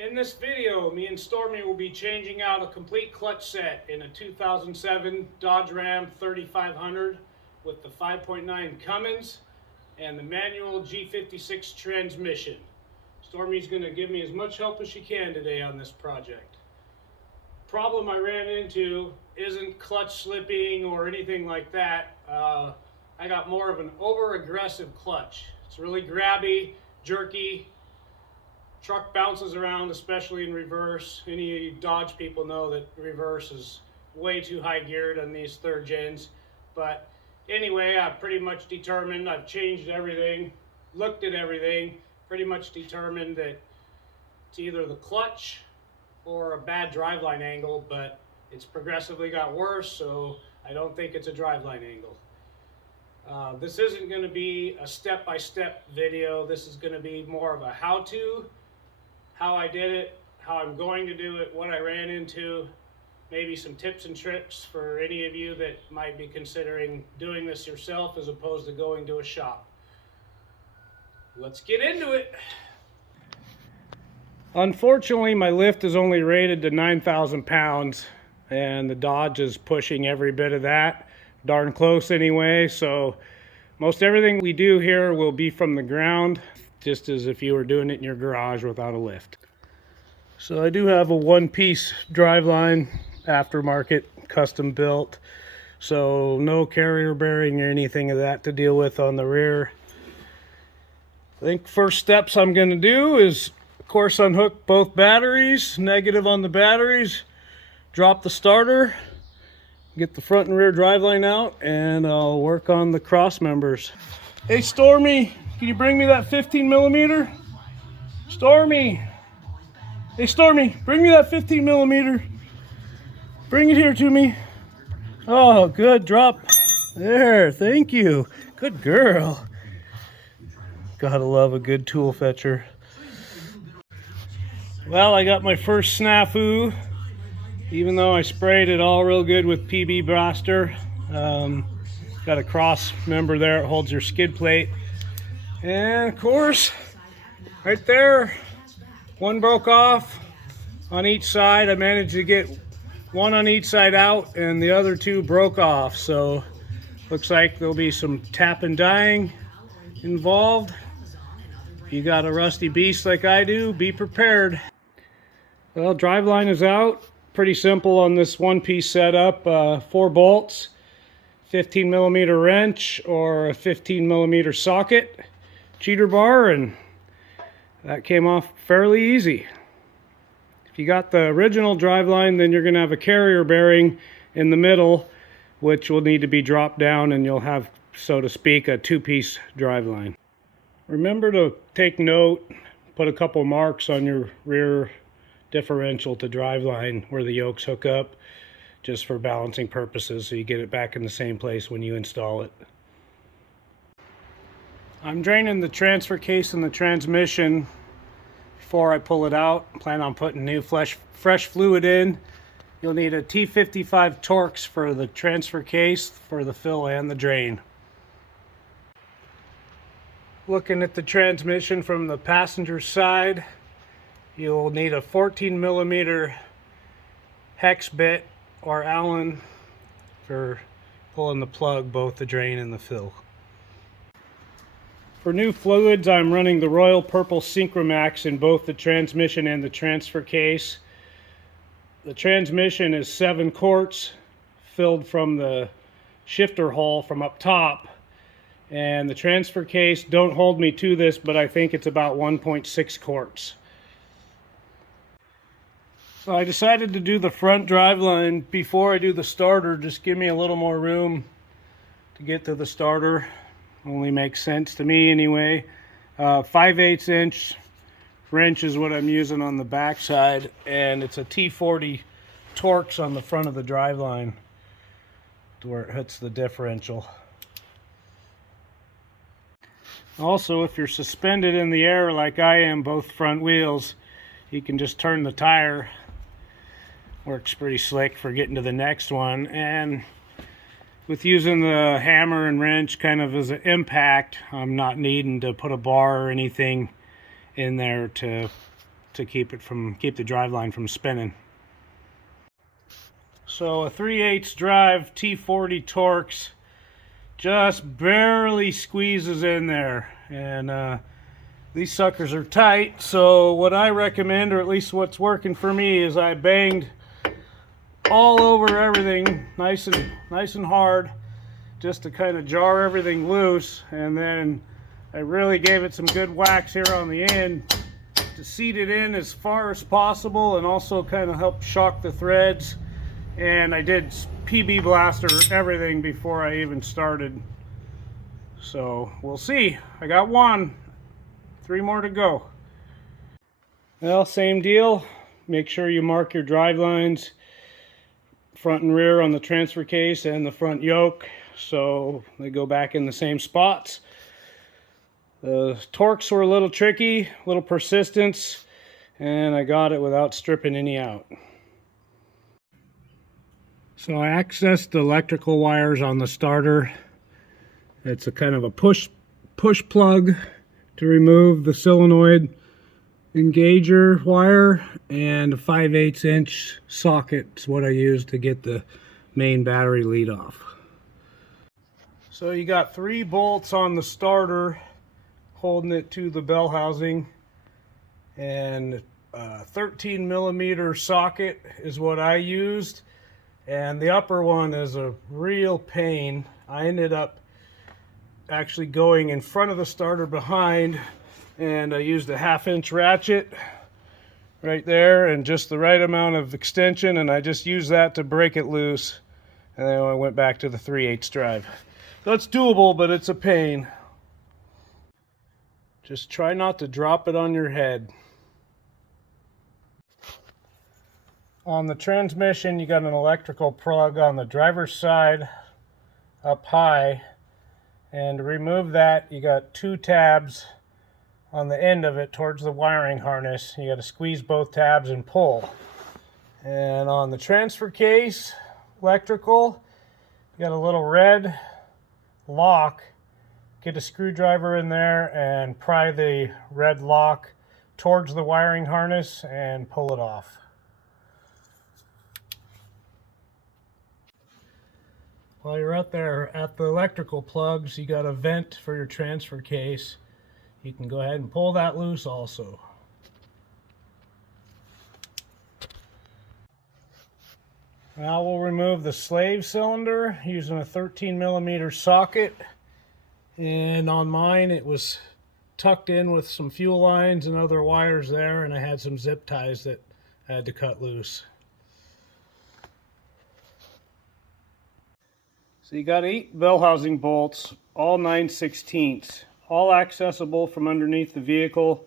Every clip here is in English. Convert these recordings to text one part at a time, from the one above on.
In this video, me and Stormy will be changing out a complete clutch set in a 2007 Dodge Ram 3500 with the 5.9 Cummins and the manual G56 transmission. Stormy's going to give me as much help as she can today on this project. Problem I ran into isn't clutch slipping or anything like that. I got more of an over-aggressive clutch. It's really grabby, jerky. Truck bounces around, especially in reverse. Any Dodge people know that reverse is way too high geared on these third gens. But anyway, I've pretty much determined, I've changed everything, looked at everything, pretty much determined that it's either the clutch or a bad driveline angle, but it's progressively got worse, so I don't think it's a driveline angle. This isn't going to be a step-by-step video. This is going to be more of a how-to, how I did it, how I'm going to do it, what I ran into, maybe some tips and tricks for any of you that might be considering doing this yourself as opposed to going to a shop. Let's get into it. Unfortunately, my lift is only rated to 9,000 pounds, and the Dodge is pushing every bit of that, darn close anyway, so most everything we do here will be from the ground, just as if you were doing it in your garage without a lift. So I do have a one-piece driveline, aftermarket, custom built, so no carrier bearing or anything of that to deal with on the rear. I think first steps I'm going to do is, of course, unhook both batteries, negative on the batteries, drop the starter, get the front and rear driveline out, and I'll work on the cross members. Hey Stormy, can you bring me that 15 millimeter? Stormy! Hey Stormy, bring me that 15 millimeter. Bring it here to me. Oh, good, drop. There, thank you. Good girl. Gotta love a good tool fetcher. Well, I got my first snafu. Even though I sprayed it all real good with PB Blaster. Got a cross member there, it holds your skid plate. And of course, right there, one broke off on each side. I managed to get one on each side out and the other two broke off. So looks like there'll be some tap and dyeing involved. If you got a rusty beast like I do, be prepared. Well, driveline is out. Pretty simple on this one-piece setup. 4 bolts, 15 millimeter wrench or a 15 millimeter socket, cheater bar, and that came off fairly easy. If you got the original driveline, then you're going to have a carrier bearing in the middle, which will need to be dropped down, and you'll have, so to speak, a 2-piece driveline. Remember to take note, put a couple marks on your rear differential to driveline where the yokes hook up, just for balancing purposes, so you get it back in the same place when you install it. I'm draining the transfer case and the transmission before I pull it out. Plan on putting new fresh fluid in. You'll need a T55 Torx for the transfer case, for the fill and the drain. Looking at the transmission from the passenger side, you'll need a 14 millimeter hex bit or Allen for pulling the plug, both the drain and the fill. For new fluids, I'm running the Royal Purple Synchromax in both the transmission and the transfer case. The transmission is 7 quarts filled from the shifter hole from up top, and the transfer case, don't hold me to this, but I think it's about 1.6 quarts. So I decided to do the front driveline before I do the starter. Just give me a little more room to get to the starter. Only makes sense to me anyway. 5/8 inch wrench is what I'm using on the back side, and it's a T40 Torx on the front of the driveline to where it hits the differential. Also, if you're suspended in the air like I am, both front wheels, you can just turn the tire. Works pretty slick for getting to the next one. And with using the hammer and wrench kind of as an impact, I'm not needing to put a bar or anything in there to to keep the driveline from spinning. So a 3/8 drive T40 Torx just barely squeezes in there, and these suckers are tight. So what I recommend, or at least what's working for me, is I banged all over everything nice and hard, just to kind of jar everything loose, and then I really gave it some good whacks here on the end to seat it in as far as possible, and also kind of help shock the threads. And I did PB blaster everything before I even started. So we'll see. I got one. 3 more to go. Well, same deal. Make sure you mark your drive lines, front and rear on the transfer case and the front yoke, so they go back in the same spots. The Torx were a little tricky, a little persistence, and I got it without stripping any out. So I accessed the electrical wires on the starter. It's a kind of a push plug to remove the solenoid engager wire, and a 5/8 inch socket is what I used to get the main battery lead off. So you got 3 bolts on the starter holding it to the bell housing, and a 13 millimeter socket is what I used, and the upper one is a real pain. I ended up actually going in front of the starter behind, and I used a 1/2 inch ratchet right there and just the right amount of extension, and I just used that to break it loose, and then I went back to the 3/8 drive. So it's doable, but it's a pain. Just try not to drop it on your head. On the transmission, you got an electrical plug on the driver's side up high, and to remove that, you got 2 tabs on the end of it towards the wiring harness. You got to squeeze both tabs and pull. And on the transfer case, electrical, you got a little red lock. Get a screwdriver in there and pry the red lock towards the wiring harness and pull it off. While you're out there at the electrical plugs, you got a vent for your transfer case. You can go ahead and pull that loose also. Now we'll remove the slave cylinder using a 13 millimeter socket. And on mine, it was tucked in with some fuel lines and other wires there, and I had some zip ties that I had to cut loose. So you got 8 bell housing bolts, all 9/16, all accessible from underneath the vehicle.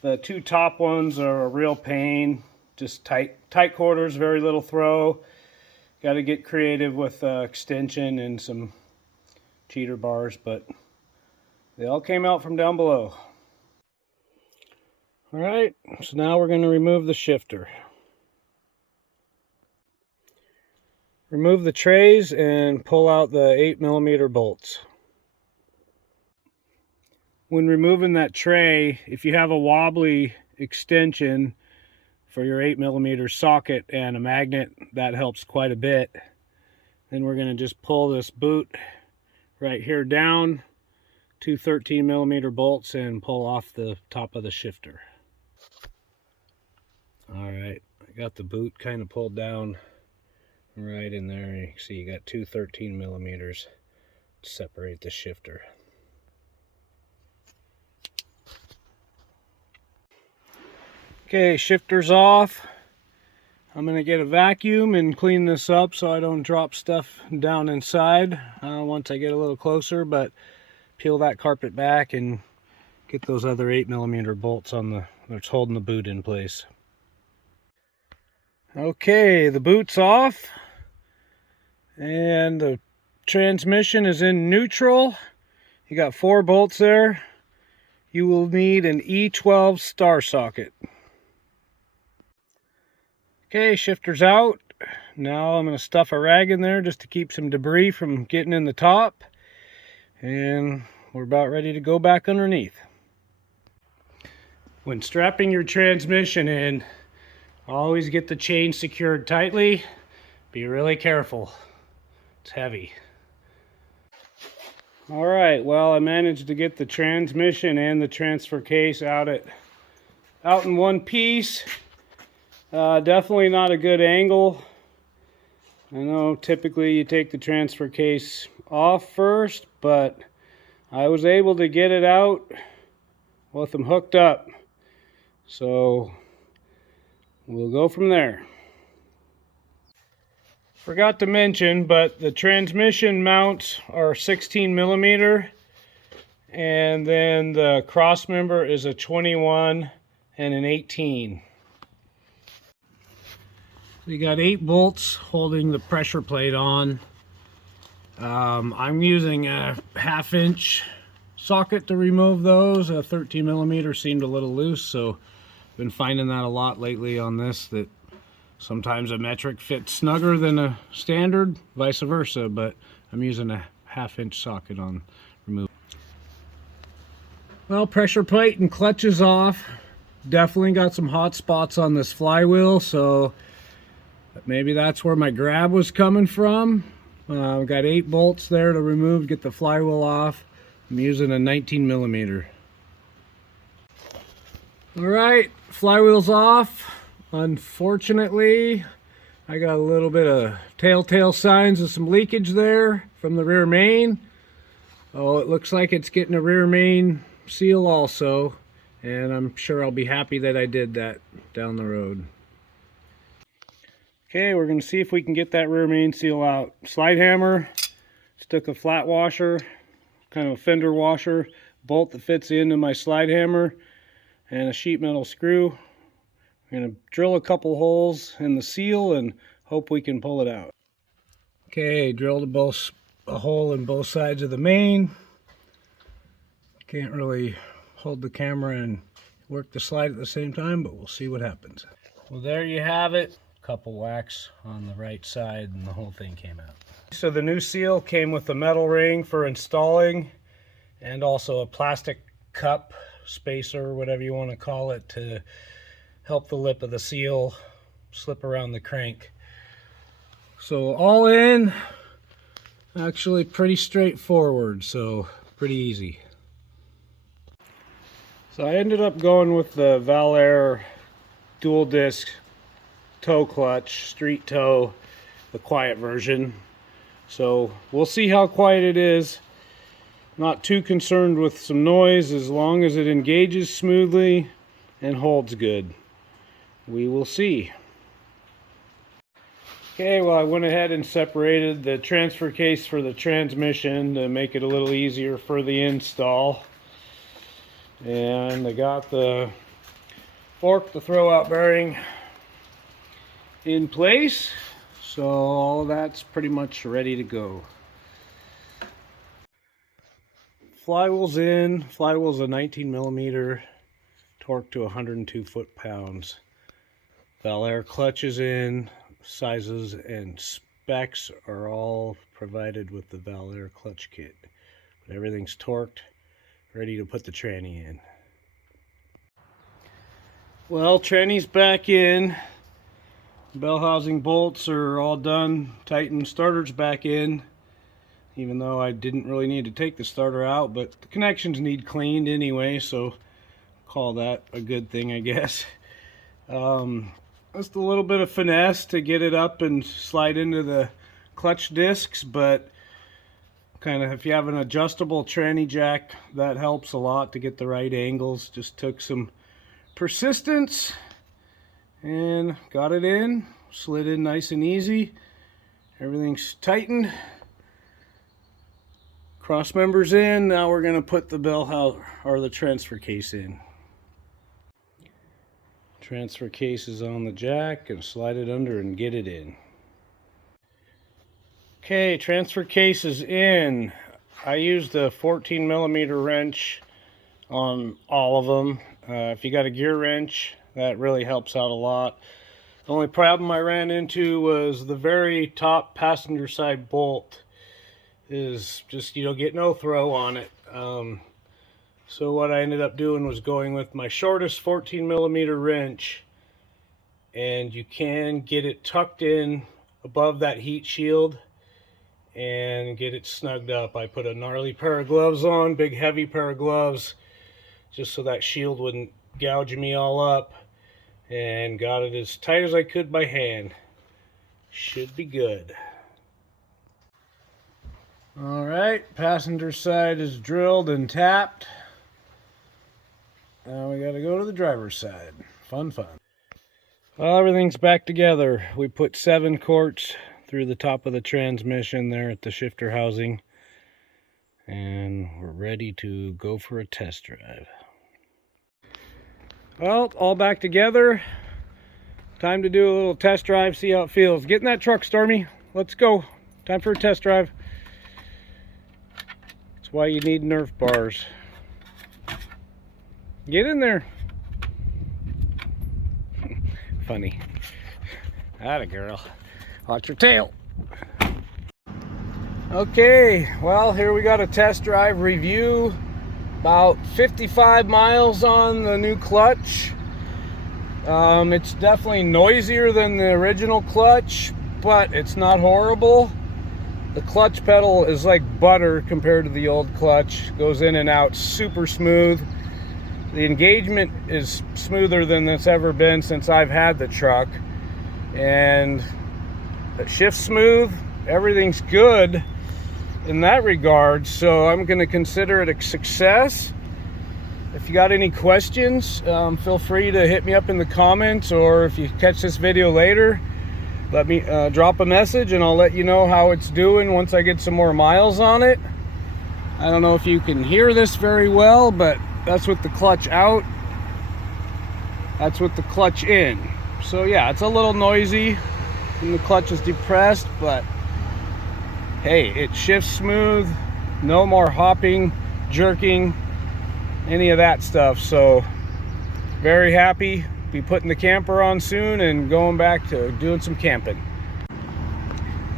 The 2 top ones are a real pain, just tight quarters, very little throw. Got to get creative with extension and some cheater bars, but they all came out from down below. All right, so now we're going to remove the shifter. Remove the trays and pull out the 8 millimeter bolts. When removing that tray, if you have a wobbly extension for your 8 millimeter socket and a magnet, that helps quite a bit. Then we're going to just pull this boot right here down, 2 13 millimeter bolts, and pull off the top of the shifter. All right, I got the boot kind of pulled down right in there. You can see you got 2 13 millimeters to separate the shifter. Okay, shifter's off. I'm going to get a vacuum and clean this up so I don't drop stuff down inside once I get a little closer, but peel that carpet back and get those other 8 millimeter bolts on that's holding the boot in place. Okay, the boot's off and the transmission is in neutral. You got 4 bolts there. You will need an E12 star socket. Okay, shifter's out. Now I'm going to stuff a rag in there just to keep some debris from getting in the top. And we're about ready to go back underneath. When strapping your transmission in, always get the chain secured tightly. Be really careful. It's heavy. All right, well, I managed to get the transmission and the transfer case out in one piece. Definitely not a good angle. I know typically you take the transfer case off first, but I was able to get it out with them hooked up. So we'll go from there. Forgot to mention, but the transmission mounts are 16 millimeter, and then the cross member is a 21 and an 18. We got 8 bolts holding the pressure plate on. I'm using a 1/2 inch socket to remove those. A 13 millimeter seemed a little loose, so I've been finding that a lot lately on this, that sometimes a metric fits snugger than a standard, vice versa, but I'm using a 1/2 inch socket on remove. Well, pressure plate and clutch is off. Definitely got some hot spots on this flywheel, so maybe that's where my grab was coming from. I've got 8 bolts there to remove, get the flywheel off. I'm using a 19 millimeter. All right, flywheel's off. Unfortunately, I got a little bit of telltale signs of some leakage there from the rear main. Oh, it looks like it's getting a rear main seal also, and I'm sure I'll be happy that I did that down the road. Okay, we're going to see if we can get that rear main seal out. Slide hammer, stuck a flat washer, kind of a fender washer, bolt that fits into my slide hammer, and a sheet metal screw. I'm going to drill a couple holes in the seal and hope we can pull it out. Okay, drilled a hole in both sides of the main. Can't really hold the camera and work the slide at the same time, but we'll see what happens. Well, there you have it. Couple whacks on the right side and the whole thing came out. So the new seal came with a metal ring for installing and also a plastic cup spacer, whatever you want to call it, to help the lip of the seal slip around the crank. So all in, actually pretty straightforward, so pretty easy. So I ended up going with the Valair dual disc tow clutch, street tow, the quiet version. So we'll see how quiet it is. Not too concerned with some noise as long as it engages smoothly and holds good. We will see. Okay, well, I went ahead and separated the transfer case for the transmission to make it a little easier for the install. And I got the fork, the throwout bearing in place, so all that's pretty much ready to go. Flywheel's in. Flywheel's a 19 millimeter, torque to 102 foot-pounds. Valair clutch is in. Sizes and specs are all provided with the Valair clutch kit. But everything's torqued, ready to put the tranny in. Well, tranny's back in. Bell housing bolts are all done. Tighten starter's back in, even though I didn't really need to take the starter out, but the connections need cleaned anyway, so call that a good thing, I guess. Just a little bit of finesse to get it up and slide into the clutch discs, but kind of if you have an adjustable tranny jack, that helps a lot to get the right angles. Just took some persistence and got it in, slid in nice and easy. Everything's tightened. Cross members in. Now we're going to put the bell house or the transfer case in. Transfer case is on the jack, and slide it under and get it in. Okay, transfer case is in. I used a 14 millimeter wrench on all of them. If you got a gear wrench, that really helps out a lot. The only problem I ran into was the very top passenger side bolt is just, you know, get no throw on it. So what I ended up doing was going with my shortest 14mm wrench, and you can get it tucked in above that heat shield and get it snugged up. I put a gnarly pair of gloves on, big heavy pair of gloves, just so that shield wouldn't gouge me all up, and got it as tight as I could by hand. Should be good. All right, passenger side is drilled and tapped. Now we gotta go to the driver's side. Fun. Well, everything's back together. We put 7 quarts through the top of the transmission there at the shifter housing, and we're ready to go for a test drive. Well, all back together. Time to do a little test drive, see how it feels. Get in that truck, Stormy. Let's go. Time for a test drive. That's why you need Nerf bars. Get in there. Funny. Atta girl. Watch your tail. Okay, well, here we got a test drive review. About 55 miles on the new clutch. It's definitely noisier than the original clutch, but it's not horrible. The clutch pedal is like butter compared to the old clutch. Goes in and out super smooth. The engagement is smoother than it's ever been since I've had the truck. And it shifts smooth. Everything's good in that regard. So I'm going to consider it a success. If you got any questions, feel free to hit me up in the comments, or if you catch this video later, let me drop a message and I'll let you know how it's doing once I get some more miles on it. I don't know if you can hear this very well, but that's with the clutch out. That's with the clutch in. So yeah, it's a little noisy when the clutch is depressed, but hey, it shifts smooth. No more hopping, jerking, any of that stuff. So very happy. Be putting the camper on soon and going back to doing some camping.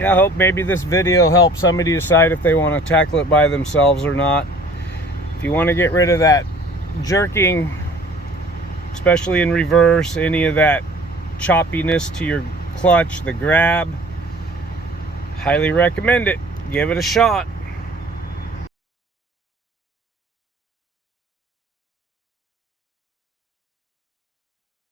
Yeah, I hope maybe this video helps somebody decide if they want to tackle it by themselves or not. If you want to get rid of that jerking, especially in reverse, any of that choppiness to your clutch, the grab, highly recommend it. Give it a shot.